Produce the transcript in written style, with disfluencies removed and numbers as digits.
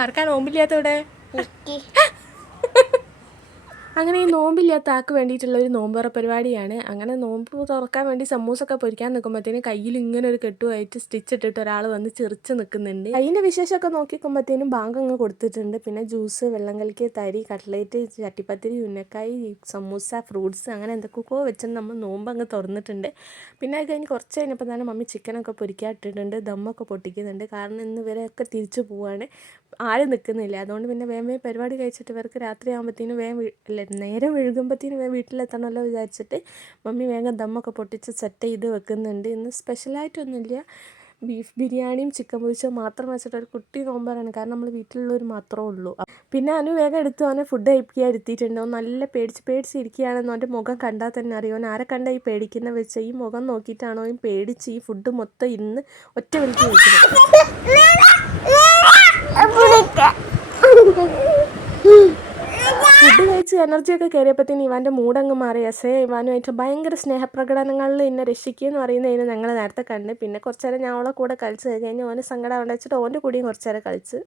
ആർക്കാ നോമ്പില്ലാത്തവിടെ? അങ്ങനെ ഈ നോമ്പില്ലാത്ത ആൾക്ക് വേണ്ടിയിട്ടുള്ള ഒരു നോമ്പുറ പരിപാടിയാണ്. അങ്ങനെ നോമ്പ് തുറക്കാൻ വേണ്ടി സമൂസൊക്കെ പൊരിക്കാൻ നിൽക്കുമ്പോഴത്തേന് കയ്യിൽ ഇങ്ങനെ ഒരു കെട്ടുമായിട്ട് സ്റ്റിച്ച് ഇട്ടിട്ട് ഒരാൾ വന്ന് ചിറിച്ച് നിൽക്കുന്നുണ്ട്. അതിൻ്റെ വിശേഷമൊക്കെ നോക്കിക്കുമ്പോഴത്തേനും ബാങ്ക് അങ്ങ് കൊടുത്തിട്ടുണ്ട്. പിന്നെ ജ്യൂസ്, വെള്ളം കലക്കിയ തരി, കട്ട്ലേറ്റ്, ചട്ടിപ്പത്തിരി, ഉന്നക്കായി, സമൂസ, ഫ്രൂട്ട്സ് അങ്ങനെ എന്തൊക്കെയോ വെച്ചിട്ട് നമ്മൾ നോമ്പ് അങ്ങ് തുറന്നിട്ടുണ്ട്. പിന്നെ അത് കഴിഞ്ഞ് കുറച്ച് കഴിഞ്ഞപ്പോൾ തന്നെ മമ്മി ചിക്കനൊക്കെ പൊരിക്കാൻ ഇട്ടിട്ടുണ്ട്. ദമ്മൊക്കെ പൊട്ടിക്കുന്നുണ്ട്. കാരണം ഇന്ന് ഇവരൊക്കെ തിരിച്ചു പോവാണ്, ആരും നിൽക്കുന്നില്ല. അതുകൊണ്ട് പിന്നെ വേഗം വേഗം പരിപാടി കഴിച്ചിട്ട് ഇവർക്ക് രാത്രി ആകുമ്പോഴത്തേനും നേരം വൈകുമ്പോഴത്തേനും വേഗം വീട്ടിലെത്തണമല്ലോ വിചാരിച്ചിട്ട് മമ്മി വേഗം ദമ്മൊക്കെ പൊട്ടിച്ച് സെറ്റ് ചെയ്ത് വെക്കുന്നുണ്ട്. ഇന്ന് സ്പെഷ്യലായിട്ടൊന്നുമില്ല, ബീഫ് ബിരിയാണിയും ചിക്കൻ പൊരിച്ചതും മാത്രം വെച്ചിട്ട് ഒരു കുട്ടി നോമ്പാണ്. കാരണം നമ്മൾ വീട്ടിലുള്ളവർ മാത്രമേ ഉള്ളൂ. പിന്നെ അനു വേഗം എടുത്തു അവനെ ഫുഡ് കഴിപ്പിക്കാൻ ഇരുത്തിയിട്ടുണ്ട്. അവൻ നല്ല പേടിച്ച് ഇരിക്കുകയാണെന്ന് അവൻ്റെ മുഖം കണ്ടാൽ തന്നെ അറിയാം. അവൻ ആരെ കണ്ടാൽ ഈ പേടിക്കുന്ന വെച്ച് ഈ മുഖം നോക്കിയിട്ടാണോ ഈ പേടിച്ച് ഈ ഫുഡ് മൊത്തം ഇന്ന് ഒറ്റ വിളിക്ക് കഴിക്കുന്നത്. ഫുഡ് കഴിച്ച് എനർജിയൊക്കെ കയറിയപ്പോഴത്തേന് ഇവാൻ്റെ മൂടങ്ങ് മാറി. ഇവാനുമായിട്ട് ഭയങ്കര സ്നേഹപ്രകടനങ്ങളിൽ എന്നെ രക്ഷിക്കുകയെന്ന് പറയുന്നതിന് ഞങ്ങൾ നേരത്തെ കണ്ട്. പിന്നെ കുറച്ച് നേരം ഞാൻ അവളെ കൂടെ കളിച്ച് കഴിഞ്ഞ് ഓന് സങ്കടം വെച്ചിട്ട് ഓൻ്റെ കൂടെയും കുറച്ച് നേരം കളിച്ച്.